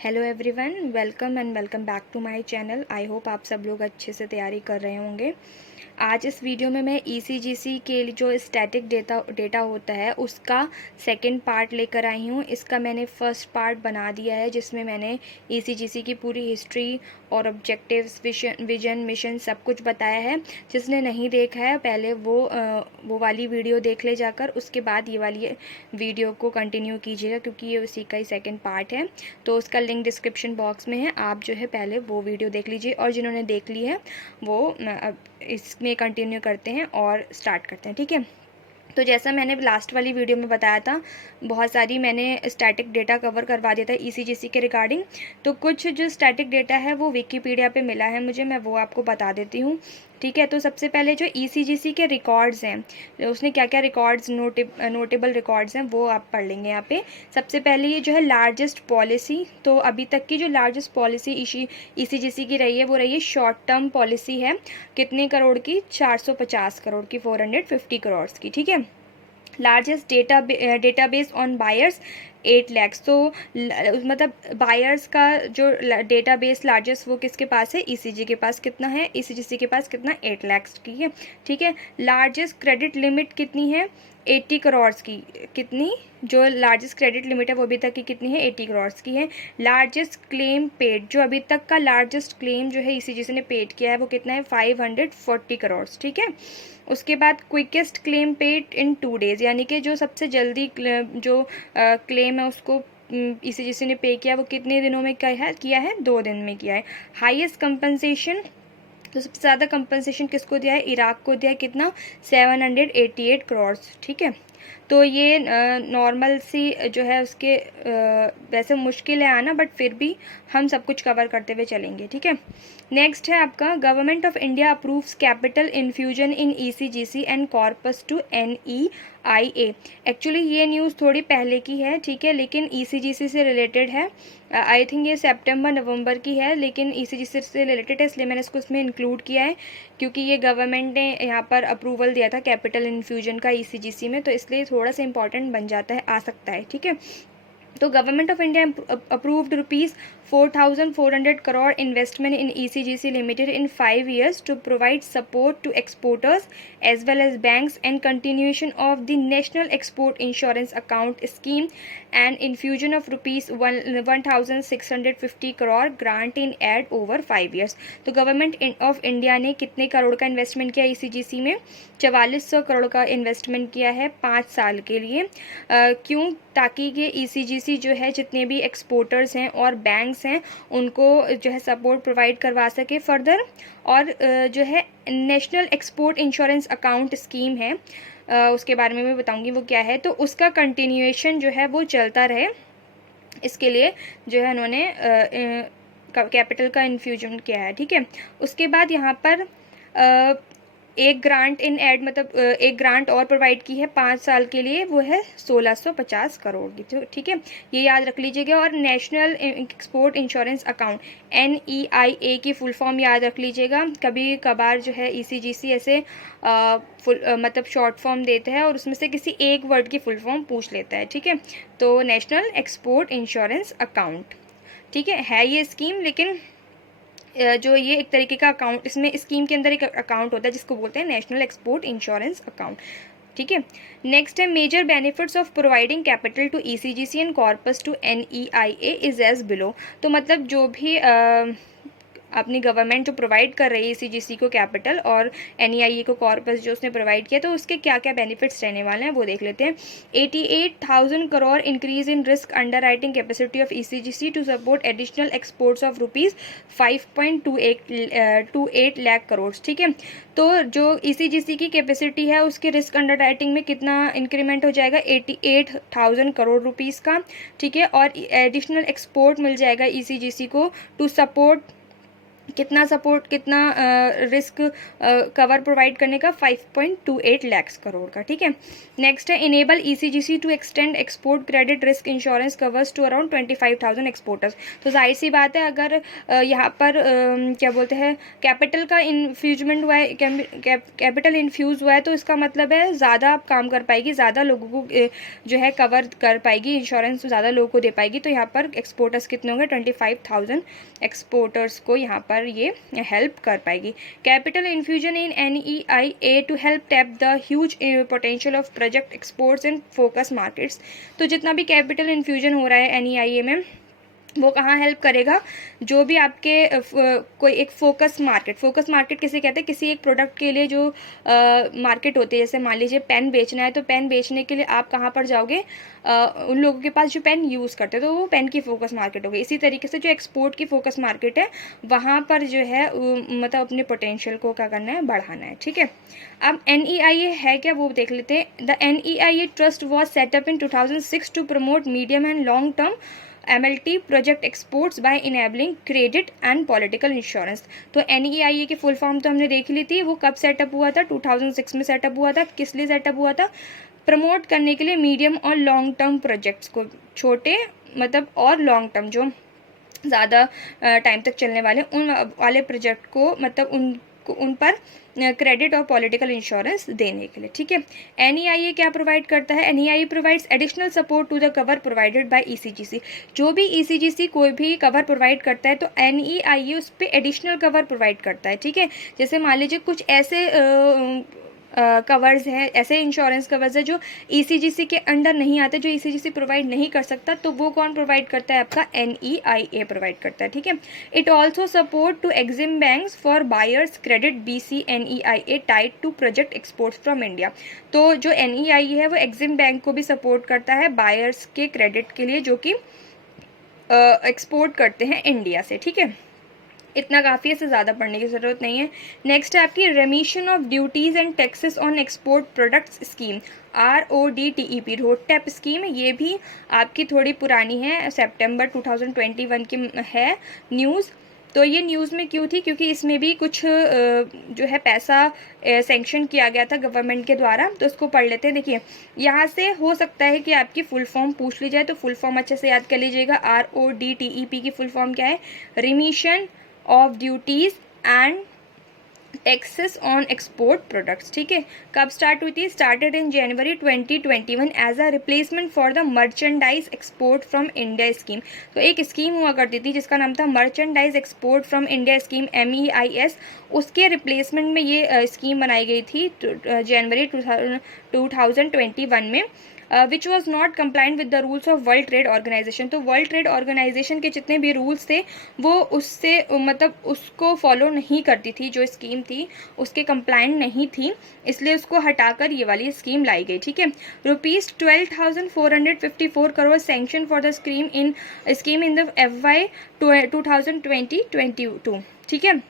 Hello everyone, welcome and welcome back to my channel. I hope आप सब लोग अच्छे से तैयारी कर रहे होंगे। आज इस वीडियो में मैं ईसीजीसी के लिए जो स्टैटिक डेटा होता है उसका सेकंड पार्ट लेकर आई हूँ। इसका मैंने फर्स्ट पार्ट बना दिया है जिसमें मैंने ईसीजीसी की पूरी हिस्ट्री और ऑब्जेक्टिव्स, विजन, मिशन सब कुछ बताया है। जिसने नहीं देखा है पहले वो वाली वीडियो देख ले जाकर, उसके बाद ये वाली वीडियो को कंटिन्यू कीजिएगा क्योंकि ये उसी का ही सेकंड पार्ट है। तो उसका लिंक डिस्क्रिप्शन बॉक्स में है, आप जो है पहले वो वीडियो देख लीजिए और जिन्होंने देख ली है वो अब इसमें कंटिन्यू करते हैं और स्टार्ट करते हैं। ठीक है, तो जैसा मैंने लास्ट वाली वीडियो में बताया था, बहुत सारी मैंने स्टैटिक डेटा कवर करवा दिया था ईसीजीसी के रिगार्डिंग। तो कुछ जो स्टैटिक डेटा है वो विकीपीडिया पे मिला है मुझे, मैं वो आपको बता देती हूँ। ठीक है, तो सबसे पहले जो ईसीजीसी के रिकॉर्ड्स हैं, उसने क्या क्या रिकॉर्ड्स नोटेबल रिकॉर्ड्स हैं वो आप पढ़ लेंगे यहाँ पे। सबसे पहले ये जो है लार्जेस्ट पॉलिसी, तो अभी तक की जो लार्जेस्ट पॉलिसी ईसीजीसी की रही है वो रही है शॉर्ट टर्म पॉलिसी है। कितने करोड़ की? 450 करोड़ की, 450 करोड़ की। ठीक है, largest database on buyers 8 lakhs. तो मतलब बायर्स का जो डेटाबेस लार्जेस्ट वो किसके पास है? ईसीजी के पास। कितना है? ईसीजीसी के पास कितना? 8 लैक्स की है। ठीक है, लार्जेस्ट क्रेडिट लिमिट कितनी है? 80 करोड़ की। कितनी? जो लार्जेस्ट क्रेडिट लिमिट है वो अभी तक की कितनी है? 80 करोड़ की है। लार्जेस्ट क्लेम पेड, जो अभी तक का लार्जेस्ट क्लेम जो है ईसीजीसी ने पेड किया है वो कितना है? 540 करोड़। ठीक है, उसके बाद quickest claim paid in 2 days, यानी कि जो सबसे जल्दी जो क्लेम है उसको ईसीजीसी ने पे किया वो कितने दिनों में किया है? 2 दिन में किया है। हाईएस्ट कंपनसेशन, तो सबसे ज़्यादा कंपनसेशन किसको दिया है? इराक को दिया है। कितना? 788 करोड़। ठीक है, तो ये नॉर्मल सी जो है उसके वैसे मुश्किल है आना, बट फिर भी हम सब कुछ कवर करते हुए चलेंगे। ठीक है, नेक्स्ट है आपका government of India approves capital infusion in ECGC and corpus to NEIA. Actually ये न्यूज़ थोड़ी पहले की है, ठीक है, लेकिन ईसीजीसी से रिलेटेड है। आई थिंक ये सितंबर नवंबर की है, लेकिन ईसीजीसी से रिलेटेड है इसलिए मैंने इसको इसमें इंक्लूड किया है क्योंकि ये गवर्नमेंट ने यहाँ पर अप्रूवल दिया था कैपिटल इन्फ्यूजन का ईसीजीसी में, तो इसलिए थोड़ा सा इंपॉर्टेंट बन जाता है, आ सकता है। ठीक है, तो government of India approved ₹4,400 crore investment in ECGC limited in 5 years to provide support to exporters as well as banks and continuation of the National Export Insurance Account Scheme and infusion of ₹1,650 crore grant in aid over 5 years। तो government of India ने कितने करोड़ का investment किया ECGC में? 4400 करोड़ का investment किया है 5 साल के लिए। क्यों? ताकि ये ईसीजीसी जो है जितने भी एक्सपोर्टर्स हैं और बैंक्स हैं उनको जो है सपोर्ट प्रोवाइड करवा सके फर्दर। और जो है national export insurance account scheme है, उसके बारे में मैं बताऊंगी वो क्या है। तो उसका कंटिन्यूएशन जो है वो चलता रहे, इसके लिए जो है उन्होंने कैपिटल का इन्फ्यूजन किया है। ठीक है, उसके बाद यहाँ पर एक ग्रांट इन एड, मतलब एक ग्रांट और प्रोवाइड की है 5 साल के लिए, वो है 1650 करोड़ की। तो ठीक है, ये याद रख लीजिएगा। और national export insurance account NEIA की फुल फॉर्म याद रख लीजिएगा। कभी कभार जो है ईसीजीसी ऐसे मतलब शॉर्ट फॉर्म देता है और उसमें से किसी एक वर्ड की फुल फॉर्म पूछ लेता है। ठीक है, तो नेशनल एक्सपोर्ट इंश्योरेंस अकाउंट, ठीक है ये स्कीम। लेकिन जो ये एक तरीके का अकाउंट, इसमें स्कीम के अंदर एक अकाउंट होता है जिसको बोलते हैं नेशनल एक्सपोर्ट इंश्योरेंस अकाउंट। ठीक है, नेक्स्ट है major benefits of providing capital to ECGC and corpus to NEIA is as below. तो मतलब जो भी अपनी गवर्नमेंट जो प्रोवाइड कर रही है ईसीजीसी को कैपिटल और NEIA को कॉर्पस जो उसने प्रोवाइड किया, तो उसके क्या क्या बेनिफिट्स रहने वाले हैं वो देख लेते हैं। 88,000 crore increase in risk underwriting capacity of ECGC to support additional exports of ₹5.28 lakh crore. ठीक है, तो जो ईसीजीसी की कैपेसिटी है उसके रिस्क अंडर राइटिंग में कितना इंक्रीमेंट हो जाएगा? 88,000 करोड़ रुपीज़ का। ठीक है, और एडिशनल एक्सपोर्ट मिल जाएगा ईसीजीसी को टू सपोर्ट कितना सपोर्ट, कितना रिस्क कवर प्रोवाइड करने का, 5.28 लाख करोड़ का, ठीक है। नेक्स्ट है enable ECGC to extend export credit risk insurance covers to around 25,000 exporters. तो जाहिर सी बात है, अगर यहाँ पर क्या बोलते हैं कैपिटल का इन्फ्यूजमेंट हुआ है, कैपिटल इन्फ्यूज़ हुआ है, तो इसका मतलब है ज़्यादा आप काम कर पाएगी, ज़्यादा लोगों को जो है कवर कर पाएगी, इंश्योरेंस ज़्यादा लोगों को दे पाएगी। तो यहाँ पर एक्सपोर्टर्स कितने होंगे, 25,000 एक्सपोर्टर्स को यहाँ पर ये हेल्प कर पाएगी। Capital infusion in NEIA to help tap the huge potential of project exports in focus markets. तो जितना भी कैपिटल इन्फ्यूजन हो रहा है NEIA में, वो कहाँ हेल्प करेगा, जो भी आपके कोई एक फोकस मार्केट किसे कहते हैं, किसी एक प्रोडक्ट के लिए जो मार्केट होती है। जैसे मान लीजिए पेन बेचना है, तो पेन बेचने के लिए आप कहाँ पर जाओगे, उन लोगों के पास जो पेन यूज़ करते हैं, तो वो पेन की फोकस मार्केट होगी। इसी तरीके से जो एक्सपोर्ट की फोकस मार्केट है, वहाँ पर जो है मतलब अपने पोटेंशियल को क्या करना है, बढ़ाना है, ठीक है। अब NEIA है क्या, वो देख लेते हैं। The NEIA trust was set up in 2006 to promote medium and long term MLT project exports by enabling credit and political insurance. तो NEIA की फुल फॉर्म तो हमने देख ली थी। वो कब सेटअप हुआ था, 2006 में सेटअप हुआ था। किस लिए सेटअप हुआ था, प्रमोट करने के लिए मीडियम और लॉन्ग टर्म प्रोजेक्ट्स को, छोटे मतलब और लॉन्ग टर्म जो ज़्यादा टाइम तक चलने वाले उन वाले प्रोजेक्ट को, मतलब उन पर क्रेडिट और पॉलिटिकल इंश्योरेंस देने के लिए, ठीक है। NEIA क्या प्रोवाइड करता है, NEIA provides additional support to the cover provided by ECGC। जो भी ECGC कोई भी कवर प्रोवाइड करता है, तो NEIA उस पर एडिशनल कवर प्रोवाइड करता है, ठीक है। जैसे मान लीजिए कुछ ऐसे कवर्स हैं, ऐसे इंश्योरेंस कवर्स है जो ECGC के अंडर नहीं आते, जो ECGC प्रोवाइड नहीं कर सकता, तो वो कौन प्रोवाइड करता है, आपका NEIA प्रोवाइड करता है, ठीक है। It also support to EXIM banks for buyer's credit BC NEIA tied to project exports from India. तो जो NEIA है वो एग्जिम बैंक को भी सपोर्ट करता है बायर्स के क्रेडिट के लिए, जो कि एक्सपोर्ट करते हैं इंडिया से, ठीक है। इतना काफ़ी है, इससे ज़्यादा पढ़ने की ज़रूरत नहीं है। नेक्स्ट है आपकी रेमिशन of duties and taxes on export products scheme, RODTEP, RoDTEP scheme. ये भी आपकी थोड़ी पुरानी है, सितंबर 2021 की है न्यूज़। तो ये न्यूज़ में क्यों थी, क्योंकि इसमें भी कुछ जो है पैसा सेंक्शन किया गया था गवर्नमेंट के द्वारा। तो उसको पढ़ लेते हैं। देखिए, यहाँ से हो सकता है कि आपकी फुल फॉर्म पूछ ली जाए, तो फुल फॉर्म अच्छे से याद कर लीजिएगा। RODTEP की फुल फॉर्म क्या है, remission of duties and taxes on export products, ठीक है। कब स्टार्ट हुई थी, started in January 2021 as a replacement for the merchandise export from India scheme. तो एक स्कीम हुआ करती थी जिसका नाम था merchandise export from India scheme, MEIS। उसके रिप्लेसमेंट में ये स्कीम बनाई गई थी जनवरी 2021 में, which was not compliant with the rules of world trade organisation. तो वर्ल्ड ट्रेड ऑर्गेनाइजेशन के जितने भी रूल्स थे, वो उससे मतलब उसको फॉलो नहीं करती थी। जो स्कीम थी उसके कंप्लाइंट नहीं थी, इसलिए उसको हटाकर ये वाली स्कीम लाई गई, ठीक है। ₹12,454 crore sanction for the scheme in the FY 2020-22, ठीक है।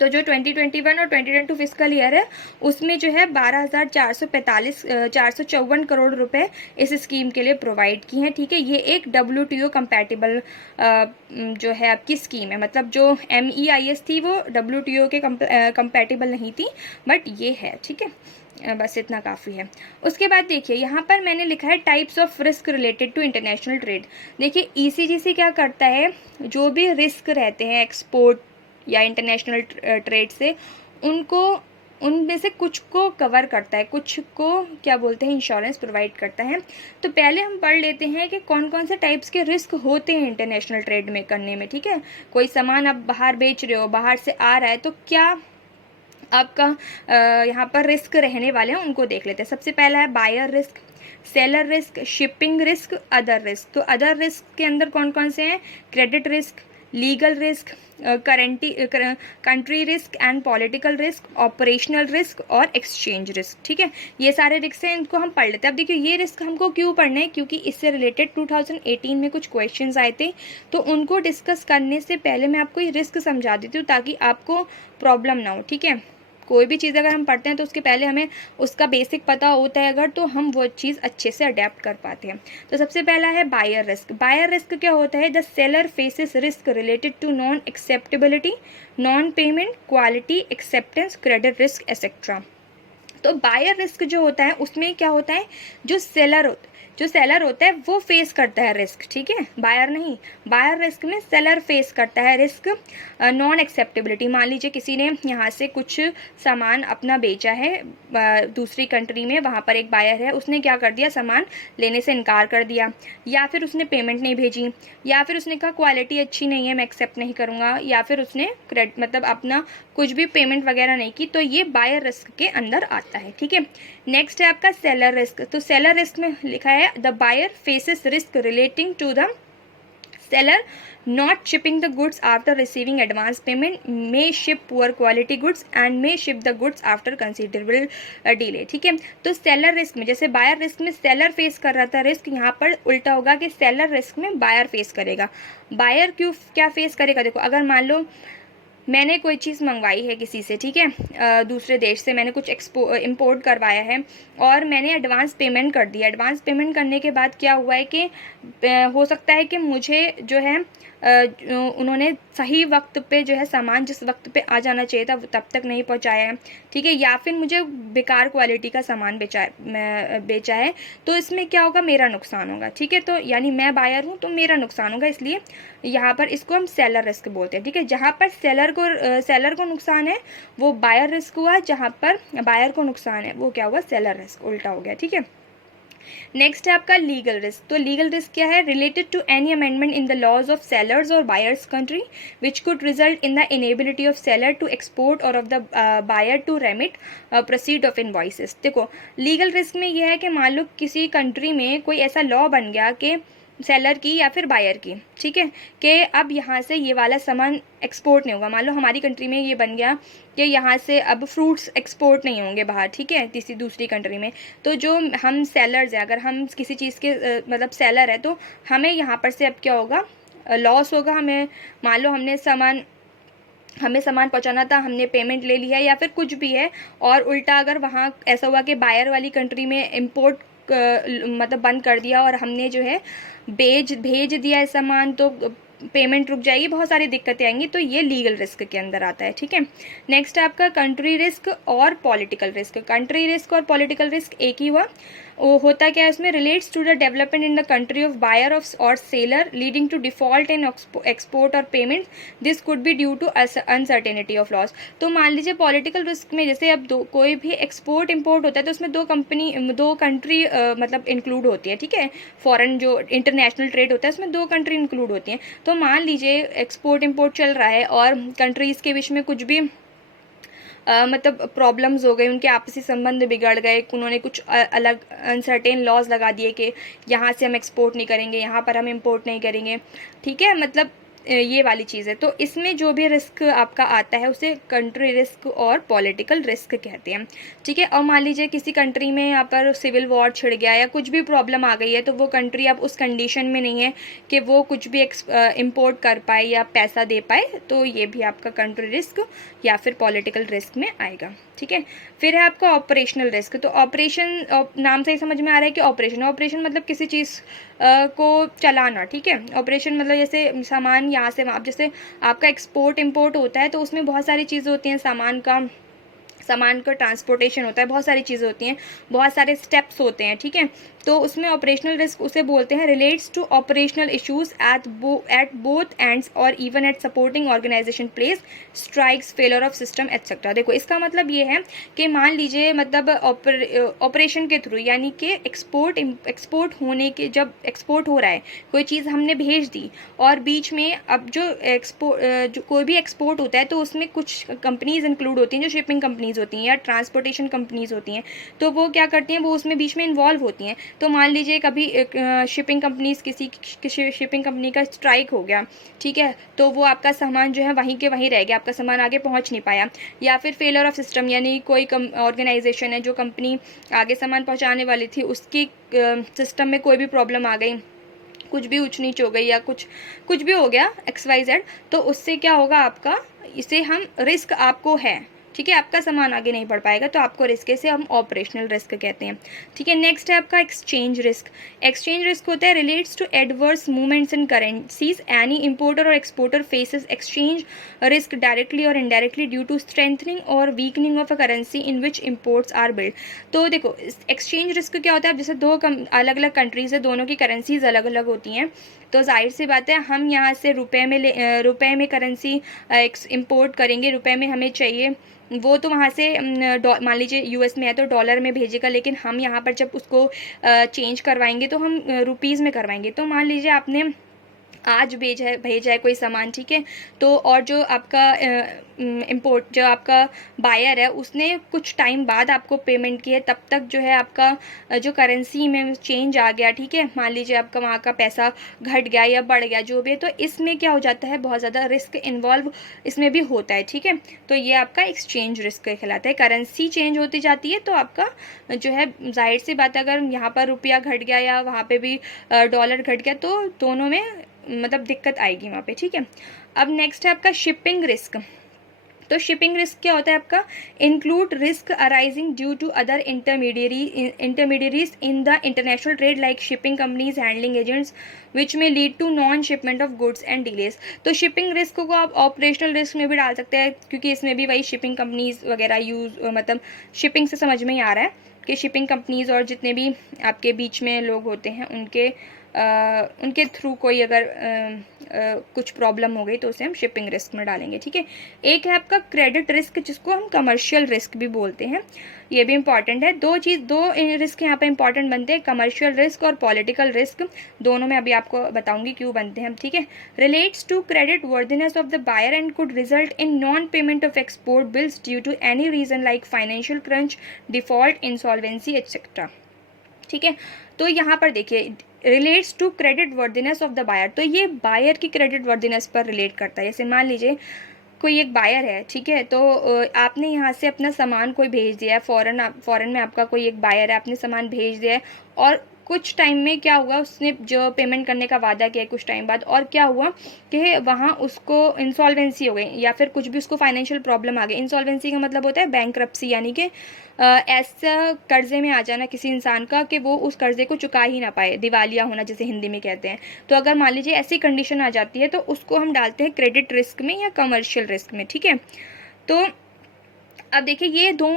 तो जो 2021 और 2022 फिस्कल ईयर है, उसमें जो है 454 करोड़ रुपए इस स्कीम के लिए प्रोवाइड की हैं, ठीक है। ये एक WTO कंपैटिबल जो है आपकी स्कीम है, मतलब जो MEIS थी वो WTO के कंपैटिबल नहीं थी, बट ये है, ठीक है। बस इतना काफ़ी है। उसके बाद देखिए, यहाँ पर मैंने लिखा है types of risk related to international trade. देखिए, ECGC क्या करता है, जो भी रिस्क रहते हैं एक्सपोर्ट या इंटरनेशनल ट्रेड से, उनको उनमें से कुछ को कवर करता है, कुछ को क्या बोलते हैं, इंश्योरेंस प्रोवाइड करता है। तो पहले हम पढ़ लेते हैं कि कौन कौन से टाइप्स के रिस्क होते हैं इंटरनेशनल ट्रेड में करने में, ठीक है। कोई सामान आप बाहर बेच रहे हो, बाहर से आ रहा है, तो क्या आपका यहाँ पर रिस्क रहने वाले हैं, उनको देख लेते हैं। सबसे पहला है buyer risk, seller risk, shipping risk, other risk. तो अदर रिस्क के अंदर कौन कौन से हैं, credit risk, legal risk, country risk and political risk, operational risk और एक्सचेंज रिस्क, ठीक है। ये सारे रिस्क हैं, इनको हम पढ़ लेते हैं। अब देखिए, ये रिस्क हमको क्यों पढ़ना है, क्योंकि इससे रिलेटेड 2018 में कुछ क्वेश्चंस आए थे, तो उनको डिस्कस करने से पहले मैं आपको ये रिस्क समझा देती हूँ ताकि आपको प्रॉब्लम ना हो, ठीक है। कोई भी चीज़ अगर हम पढ़ते हैं तो उसके पहले हमें उसका बेसिक पता होता है अगर, तो हम वो चीज़ अच्छे से अडेप्ट कर पाते हैं। तो सबसे पहला है बायर रिस्क। बायर रिस्क क्या होता है? The seller faces risk related to non acceptability, non payment, quality, acceptance, credit risk etcetera. तो बायर रिस्क जो होता है उसमें क्या होता है, जो सेलर होता है वो फेस करता है रिस्क, ठीक है, बायर नहीं। बायर रिस्क में सेलर फेस करता है रिस्क। नॉन एक्सेप्टेबिलिटी, मान लीजिए किसी ने यहाँ से कुछ सामान अपना बेचा है दूसरी कंट्री में, वहाँ पर एक बायर है, उसने क्या कर दिया, सामान लेने से इनकार कर दिया, या फिर उसने पेमेंट नहीं भेजी, या फिर उसने कहा क्वालिटी अच्छी नहीं है मैं एक्सेप्ट नहीं करूँगा, या फिर उसने मतलब अपना कुछ भी पेमेंट वगैरह नहीं की, तो ये बायर रिस्क के अंदर आता है, ठीक है। नेक्स्ट है आपका सेलर रिस्क। तो सेलर रिस्क में लिखा है the buyer faces risk relating to the seller not shipping the goods after receiving advance payment, may ship poor quality goods and may ship the goods after considerable delay, ठीक है। तो seller risk में, जैसे buyer risk में seller face कर रहा था risk, यहाँ पर उल्टा होगा कि सेलर रिस्क में बायर फेस करेगा। बायर क्यों क्या फेस करेगा? देखो, अगर मान लो मैंने कोई चीज़ मंगवाई है किसी से, ठीक है, दूसरे देश से मैंने कुछ इंपोर्ट करवाया है और मैंने एडवांस पेमेंट कर दिया। एडवांस पेमेंट करने के बाद क्या हुआ है कि हो सकता है कि मुझे जो है उन्होंने सही वक्त पे जो है सामान जिस वक्त पे आ जाना चाहिए था तब तक नहीं पहुंचाया है, ठीक है, या फिर मुझे बेकार क्वालिटी का सामान बेचा है, तो इसमें क्या होगा, मेरा नुकसान होगा, ठीक है। तो यानी मैं बायर हूँ तो मेरा नुकसान होगा, इसलिए यहाँ पर इसको हम सेलर रिस्क बोलते हैं, ठीक है। जहाँ पर सेलर को नुकसान है वो बायर रिस्क हुआ, जहाँ पर बायर को नुकसान है वो क्या हुआ, सेलर रिस्क, उल्टा हो गया, ठीक है। नेक्स्ट है आपका लीगल रिस्क। तो लीगल रिस्क क्या है? Related to any amendment in the laws of sellers और buyers country which could result in the inability of seller to export और of the buyer to remit proceed of invoices. देखो, legal risk में यह है कि मान लो किसी country में कोई ऐसा लॉ बन गया कि सेलर की या फिर बायर की, ठीक है, कि अब यहाँ से ये वाला सामान एक्सपोर्ट नहीं होगा। मान लो हमारी कंट्री में ये बन गया कि यहाँ से अब फ्रूट्स एक्सपोर्ट नहीं होंगे बाहर, ठीक है, किसी दूसरी कंट्री में। तो जो हम सेलर्स हैं, अगर हम किसी चीज़ के मतलब सेलर है, तो हमें यहाँ पर से अब क्या होगा, लॉस होगा। हमें मान लो हमें सामान पहुंचाना था, हमने पेमेंट ले लिया या फिर कुछ भी है, और उल्टा अगर वहाँ ऐसा हुआ कि बायर वाली कंट्री में इंपोर्ट मतलब बंद कर दिया और हमने जो है भेज दिया है सामान, तो पेमेंट रुक जाएगी, बहुत सारी दिक्कतें आएंगी। तो ये लीगल रिस्क के अंदर आता है, ठीक है। नेक्स्ट है आपका कंट्री रिस्क और पॉलिटिकल रिस्क। कंट्री रिस्क और पॉलिटिकल रिस्क एक ही हुआ। वो होता क्या है उसमें? Relates to the development in the country of buyer of और seller leading to default in export और payment, this could be due to uncertainty of laws. तो मान लीजिए पॉलिटिकल रिस्क में जैसे अब कोई भी एक्सपोर्ट इंपोर्ट होता है तो उसमें दो कंट्री मतलब इंक्लूड होती है, ठीक है। फॉरेन जो इंटरनेशनल ट्रेड होता है उसमें दो कंट्री इंक्लूड होती हैं। तो मान लीजिए एक्सपोर्ट इंपोर्ट चल रहा है और कंट्रीज़ के बीच में कुछ भी मतलब प्रॉब्लम्स हो गए, उनके आपसी संबंध बिगड़ गए, उन्होंने कुछ अलग अनसर्टेन लॉज लगा दिए कि यहाँ से हम एक्सपोर्ट नहीं करेंगे, यहाँ पर हम इंपोर्ट नहीं करेंगे, ठीक है, मतलब ये वाली चीज़ है। तो इसमें जो भी रिस्क आपका आता है उसे कंट्री रिस्क और पॉलिटिकल रिस्क कहते हैं, ठीक है। और मान लीजिए किसी कंट्री में यहाँ पर सिविल वॉर छिड़ गया या कुछ भी प्रॉब्लम आ गई है, तो वो कंट्री अब उस कंडीशन में नहीं है कि वो कुछ भी इंपोर्ट कर पाए या पैसा दे पाए, तो ये भी आपका कंट्री रिस्क या फिर पॉलिटिकल रिस्क में आएगा, ठीक है। फिर है आपका ऑपरेशनल रिस्क। तो ऑपरेशन, नाम से ही समझ में आ रहा है कि ऑपरेशन मतलब किसी चीज़ को चलाना, ठीक है। ऑपरेशन मतलब जैसे सामान यहाँ से वहाँ, जैसे आपका एक्सपोर्ट इंपोर्ट होता है तो उसमें बहुत सारी चीज़ें होती हैं, सामान का ट्रांसपोर्टेशन होता है, बहुत सारी चीज़ें होती हैं, बहुत सारे स्टेप्स होते हैं, ठीक है। तो उसमें ऑपरेशनल रिस्क उसे बोलते हैं relates to operational issues at both ends और even at supporting organisation place strikes failure of system etcetera. देखो, इसका मतलब ये है कि मान लीजिए मतलब ऑपरेशन के थ्रू, यानी कि एक्सपोर्ट होने के, जब एक्सपोर्ट हो रहा है कोई चीज़ हमने भेज दी और बीच में अब जो कोई भी एक्सपोर्ट होता है तो उसमें कुछ कंपनीज इंक्लूड होती हैं जो शिपिंग कंपनीज होती हैं या ट्रांसपोर्टेशन कंपनीज होती हैं, तो वो क्या करती हैं, वो उसमें बीच में इन्वॉल्व होती हैं। तो मान लीजिए कभी शिपिंग कंपनीज किसी शिपिंग कंपनी का स्ट्राइक हो गया, ठीक है, तो वो आपका सामान जो है वहीं के वहीं रह गया, आपका सामान आगे पहुंच नहीं पाया। या फिर फेलर ऑफ सिस्टम, यानी कोई ऑर्गेनाइजेशन है जो कंपनी आगे सामान पहुंचाने वाली थी, उसकी सिस्टम में कोई भी प्रॉब्लम आ गई, कुछ भी ऊंच नीच हो गई या कुछ भी हो गया XYZ, तो उससे क्या होगा आपका, इसे हम रिस्क आपको है, ठीक है, आपका सामान आगे नहीं बढ़ पाएगा, तो आपको रिस्क से हम ऑपरेशनल रिस्क कहते हैं। ठीक है, नेक्स्ट है आपका एक्सचेंज रिस्क। एक्सचेंज रिस्क होता है relates to adverse movements in currencies. Any importer और exporter faces exchange risk directly और इनडायरेक्टली ड्यू टू स्ट्रेंथनिंग और weakening of a currency in which imports are billed. तो देखो exchange risk क्या होता है, अब जैसे दो अलग अलग कंट्रीज है, दोनों की करेंसीज अलग अलग होती हैं, तो जाहिर सी बात है हम यहाँ से रुपए में करेंसी इम्पोर्ट करेंगे, रुपए में हमें चाहिए, वो तो वहाँ से मान लीजिए यूएस में है तो डॉलर में भेजेगा, लेकिन हम यहाँ पर जब उसको चेंज करवाएंगे तो हम रुपीज़ में करवाएंगे। तो मान लीजिए आपने आज भेजा है कोई सामान, ठीक है, तो और जो आपका जो आपका बायर है उसने कुछ टाइम बाद आपको पेमेंट की है, तब तक जो है आपका जो करेंसी में चेंज आ गया, ठीक है, मान लीजिए आपका वहाँ का पैसा घट गया या बढ़ गया जो भी है, तो इसमें क्या हो जाता है, बहुत ज़्यादा रिस्क इन्वॉल्व इसमें भी होता है। ठीक है, तो ये आपका एक्सचेंज रिस्क कहलाता है। करेंसी चेंज होती जाती है तो आपका जो है जाहिर सी बात है, अगर यहाँ पर रुपया घट गया या वहाँ पे भी डॉलर घट गया तो दोनों में मतलब दिक्कत आएगी वहाँ पे। ठीक है, अब नेक्स्ट है आपका शिपिंग रिस्क। तो शिपिंग रिस्क क्या होता है आपका, include risk arising due to other intermediaries in the international trade like shipping companies, handling agents, which में lead to non shipment of goods and delays. तो शिपिंग रिस्क को आप operational risk में भी डाल सकते हैं, क्योंकि इसमें भी वही शिपिंग कंपनीज वगैरह मतलब शिपिंग से समझ में ही आ रहा है कि शिपिंग कंपनीज और जितने भी आपके बीच में लोग होते हैं उनके थ्रू कोई अगर कुछ प्रॉब्लम हो गई तो उसे हम शिपिंग रिस्क में डालेंगे। ठीक है, एक है आपका क्रेडिट रिस्क जिसको हम कमर्शियल रिस्क भी बोलते हैं, ये भी इंपॉर्टेंट है। दो रिस्क यहाँ पे इंपॉर्टेंट बनते हैं, कमर्शियल रिस्क और पॉलिटिकल रिस्क, दोनों में अभी आपको बताऊंगी क्यों बनते हैं। ठीक है, relates to credit worthiness of the buyer and could result in non payment of export bills due to any reason like financial crunch, default, insolvency etcetera. ठीक है, तो यहाँ पर देखिए relates to credit worthiness of the buyer, तो ये buyer की credit worthiness पर रिलेट करता है। जैसे मान लीजिए कोई एक बायर है, ठीक है, तो आपने यहाँ से अपना सामान कोई भेज दिया है, फॉरेन में आपका कोई एक बायर है, आपने सामान भेज दिया है और कुछ टाइम में क्या हुआ, उसने जो पेमेंट करने का वादा किया कुछ टाइम बाद, और क्या हुआ कि वहाँ उसको इंसॉल्वेंसी हो गई या फिर कुछ भी उसको फाइनेंशियल प्रॉब्लम आ गई। इंसॉल्वेंसी का मतलब होता है बैंकरप्सी, यानी कि ऐसा कर्जे में आ जाना किसी इंसान का कि वो उस कर्जे को चुका ही ना पाए, दिवालिया होना जिसे हिंदी में कहते हैं। तो अगर मान लीजिए ऐसी कंडीशन आ जाती है तो उसको हम डालते हैं क्रेडिट रिस्क में या कमर्शियल रिस्क में। ठीक है, तो अब देखिए ये दो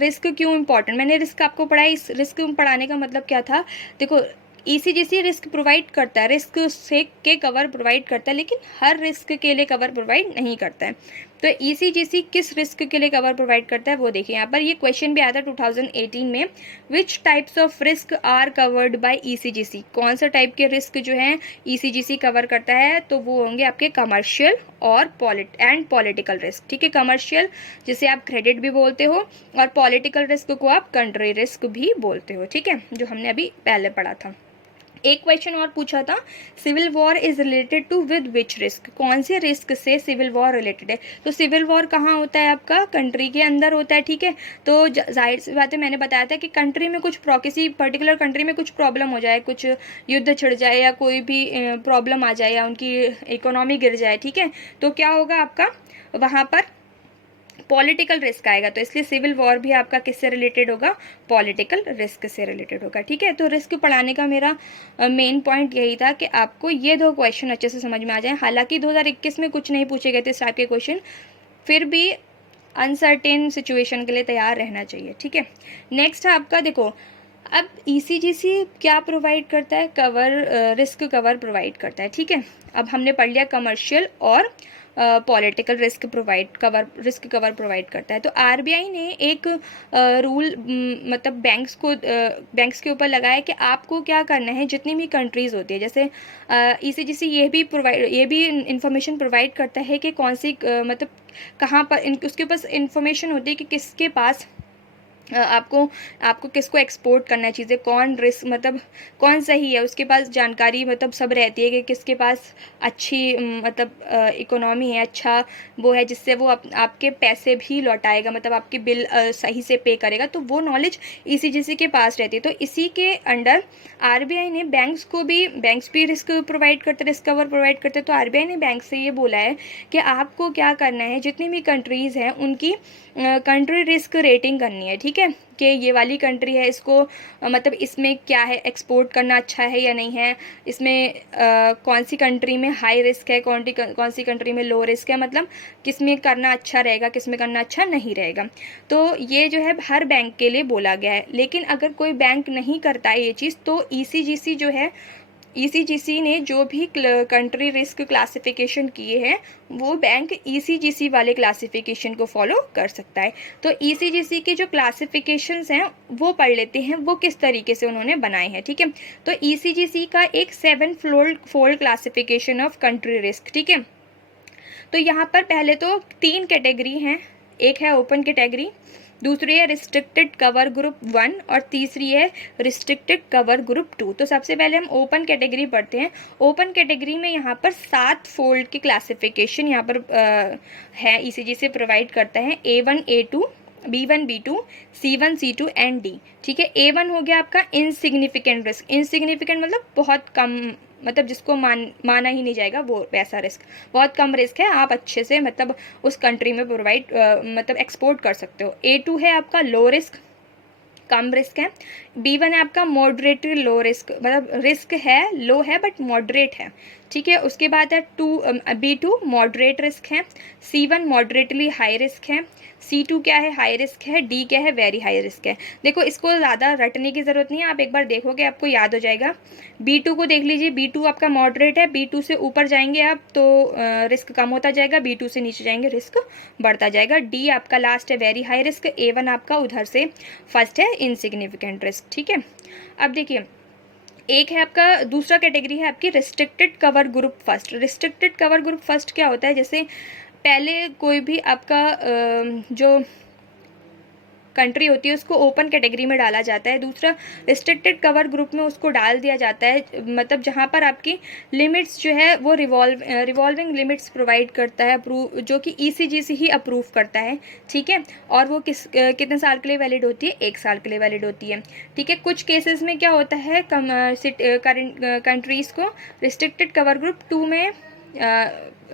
रिस्क क्यों इंपॉर्टेंट, मैंने रिस्क आपको पढ़ाया, इस रिस्क पढ़ाने का मतलब क्या था, देखो ईसीजीसी रिस्क प्रोवाइड करता है, रिस्क से के कवर प्रोवाइड करता है, लेकिन हर रिस्क के लिए कवर प्रोवाइड नहीं करता है। तो ईसीजीसी किस रिस्क के लिए कवर प्रोवाइड करता है वो देखिए, यहाँ पर ये क्वेश्चन भी आया था 2018 में, which types of risk are covered by ECGC, कौन सा टाइप के रिस्क जो है ईसीजीसी कवर करता है, तो वो होंगे आपके कमर्शियल और पॉलिटिकल रिस्क। ठीक है, कमर्शियल जिसे आप क्रेडिट भी बोलते हो और पॉलिटिकल रिस्क को आप कंट्री रिस्क भी बोलते हो। ठीक है, जो हमने अभी पहले पढ़ा था। एक क्वेश्चन और पूछा था, civil war is related to with which risk, कौन से रिस्क से सिविल वॉर रिलेटेड है। तो सिविल वॉर कहाँ होता है, आपका कंट्री के अंदर होता है। ठीक है, तो जाहिर सी बात है, मैंने बताया था कि कंट्री में कुछ किसी पर्टिकुलर कंट्री में कुछ प्रॉब्लम हो जाए, कुछ युद्ध छिड़ जाए या कोई भी प्रॉब्लम आ जाए या उनकी इकोनॉमी गिर जाए, ठीक है, तो क्या होगा आपका वहाँ पर पॉलिटिकल रिस्क आएगा। तो इसलिए सिविल वॉर भी आपका किससे रिलेटेड होगा, पॉलिटिकल रिस्क से रिलेटेड होगा। ठीक है, तो रिस्क पढ़ाने का मेरा मेन पॉइंट यही था कि आपको ये दो क्वेश्चन अच्छे से समझ में आ जाए। हालांकि 2021 में कुछ नहीं पूछे गए थे इस टाइप के क्वेश्चन, फिर भी अनसर्टेन सिचुएशन के लिए तैयार रहना चाहिए। ठीक है, नेक्स्ट है आपका, देखो अब ईसीजीसी क्या प्रोवाइड करता है, रिस्क कवर प्रोवाइड करता है। ठीक है, अब हमने पढ़ लिया कमर्शियल और पॉलिटिकल रिस्क कवर प्रोवाइड करता है। तो आरबीआई ने एक रूल मतलब बैंक्स के ऊपर लगाया कि आपको क्या करना है, जितनी भी कंट्रीज़ होती है, जैसे ईसीजीसी ये भी इंफॉर्मेशन प्रोवाइड करता है कि कौन सी मतलब कहाँ पर उसके पास इंफॉर्मेशन होती है कि किसके पास आपको आपको किसको एक्सपोर्ट करना है चीज़ें, कौन रिस्क मतलब कौन सही है, उसके पास जानकारी मतलब सब रहती है कि किसके पास अच्छी मतलब इकोनॉमी है, अच्छा वो है जिससे वो आपके पैसे भी लौटाएगा, मतलब आपकी बिल सही से पे करेगा, तो वो नॉलेज ईसीजीसी के पास रहती है। तो इसी के अंडर आरबीआई ने बैंक्स भी रिस्क प्रोवाइड करते, रिस्क कवर प्रोवाइड करते। तो आरबीआई ने बैंक से ये बोला है कि आपको क्या करना है, जितनी भी कंट्रीज़ हैं उनकी कंट्री रिस्क रेटिंग करनी है, ठीक है, कि ये वाली कंट्री है, इसको मतलब इसमें क्या है, एक्सपोर्ट करना अच्छा है या नहीं है, इसमें कौन सी कंट्री में हाई रिस्क है, कौन सी कंट्री में लो रिस्क है, मतलब किस में करना अच्छा रहेगा, किस में करना अच्छा नहीं रहेगा। तो ये जो है हर बैंक के लिए बोला गया है। लेकिन अगर कोई बैंक नहीं करता है ये चीज़, तो ईसीजीसी जो है, ईसीजीसी ने जो भी कंट्री रिस्क क्लासिफिकेशन किए हैं वो बैंक ईसीजीसी वाले क्लासिफिकेशन को फॉलो कर सकता है। तो ईसीजीसी के जो क्लासिफिकेशंस हैं वो पढ़ लेते हैं, वो किस तरीके से उन्होंने बनाए हैं, ठीक है। तो ईसीजीसी का एक 7 fold classification of country risk, ठीक है। तो यहाँ पर पहले तो 3 कैटेगरी हैं, एक है ओपन कैटेगरी, दूसरी है रिस्ट्रिक्टेड कवर ग्रुप 1 और तीसरी है रिस्ट्रिक्टेड कवर ग्रुप 2। तो सबसे पहले हम ओपन कैटेगरी पढ़ते हैं। ओपन कैटेगरी में यहाँ पर 7 फोल्ड की क्लासिफिकेशन यहाँ पर है, ईसीजी से प्रोवाइड करता है, A1 A2 B1 B2 C1 C2 and D, ठीक है। A1 हो गया आपका इनसिग्निफिकेंट रिस्क, इनसिग्निफिकेंट मतलब बहुत कम, मतलब जिसको माना ही नहीं जाएगा वो वैसा रिस्क, बहुत कम रिस्क है, आप अच्छे से मतलब उस कंट्री में प्रोवाइड मतलब एक्सपोर्ट कर सकते हो। A2 है आपका लो रिस्क, कम रिस्क है। B1 है आपका मॉडरेटली लो रिस्क, मतलब रिस्क है, लो है बट मॉडरेट है, ठीक है। उसके बाद है B2 मॉडरेट रिस्क है, C1 मॉडरेटली हाई रिस्क है, C2 क्या है, हाई रिस्क है, D क्या है, वेरी हाई रिस्क है। देखो इसको ज़्यादा रटने की ज़रूरत नहीं है, आप एक बार देखोगे आपको याद हो जाएगा। B2 को देख लीजिए, B2 आपका मॉडरेट है, B2 से ऊपर जाएंगे आप तो रिस्क कम होता जाएगा, B2 से नीचे जाएंगे रिस्क बढ़ता जाएगा। D आपका लास्ट है वेरी हाई रिस्क, A1 आपका उधर से फर्स्ट है इनसिग्निफिकेंट रिस्क, ठीक है। अब देखिए एक है आपका दूसरा कैटेगरी है आपकी restricted cover group first. Restricted cover group first क्या होता है, जैसे पहले कोई भी आपका जो कंट्री होती है उसको ओपन कैटेगरी में डाला जाता है, दूसरा रिस्ट्रिक्टेड कवर ग्रुप में उसको डाल दिया जाता है, मतलब जहाँ पर आपकी लिमिट्स जो है वो रिवॉल्विंग लिमिट्स प्रोवाइड करता है, जो कि ईसीजीसी ही अप्रूव करता है, ठीक है। और वो कितने साल के लिए वैलिड होती है, 1 साल के लिए वैलिड होती है, ठीक है। कुछ केसेस में क्या होता है, कंट्रीज़ को रिस्ट्रिक्टेड कवर ग्रुप 2 में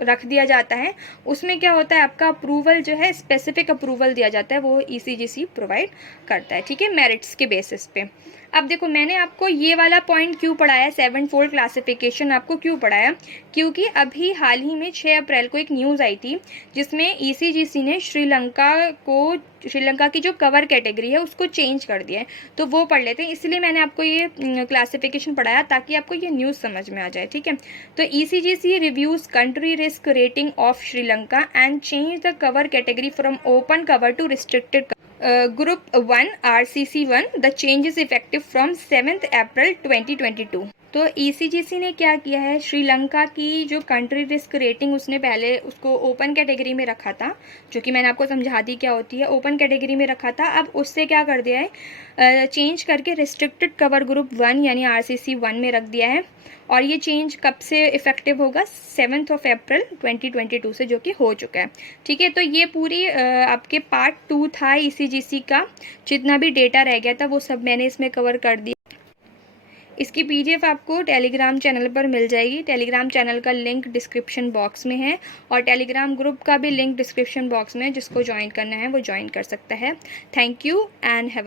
रख दिया जाता है, उसमें क्या होता है आपका अप्रूवल जो है, स्पेसिफिक अप्रूवल दिया जाता है, वो ईसीजीसी प्रोवाइड करता है, ठीक है, मेरिट्स के बेसिस पे। अब देखो मैंने आपको ये वाला पॉइंट क्यों पढ़ाया, 7 फोल्ड क्लासिफिकेशन आपको क्यों पढ़ाया, क्योंकि अभी हाल ही में 6 अप्रैल को एक न्यूज़ आई थी जिसमें ईसीजीसी ने श्रीलंका की जो कवर कैटेगरी है उसको चेंज कर दिया है, तो वो पढ़ लेते हैं। इसलिए मैंने आपको ये क्लासिफिकेशन पढ़ाया ताकि आपको ये न्यूज़ समझ में आ जाए, ठीक है। तो ECGC reviews country risk rating of Sri Lanka and change the cover category from open cover to restricted group 1 RCC1, the changes effective from 7 April 2022। तो ईसीजीसी ने क्या किया है, श्रीलंका की जो कंट्री रिस्क रेटिंग उसने पहले उसको ओपन कैटेगरी में रखा था, जो कि मैंने आपको समझा दी क्या होती है, ओपन कैटेगरी में रखा था, अब उससे क्या कर दिया है, चेंज करके रिस्ट्रिक्टेड कवर ग्रुप 1 यानी RCC1 में रख दिया है। और ये चेंज कब से इफेक्टिव होगा, 7 अप्रैल 2022 से, जो कि हो चुका है, ठीक है। तो ये पूरी आपके पार्ट 2 था ईसीजीसी का, जितना भी डेटा रह गया था वो सब मैंने इसमें कवर कर दिया। इसकी PDF आपको टेलीग्राम चैनल पर मिल जाएगी, टेलीग्राम चैनल का लिंक डिस्क्रिप्शन बॉक्स में है और टेलीग्राम ग्रुप का भी लिंक डिस्क्रिप्शन बॉक्स में है, जिसको ज्वाइन करना है वो ज्वाइन कर सकता है। Thank you and have a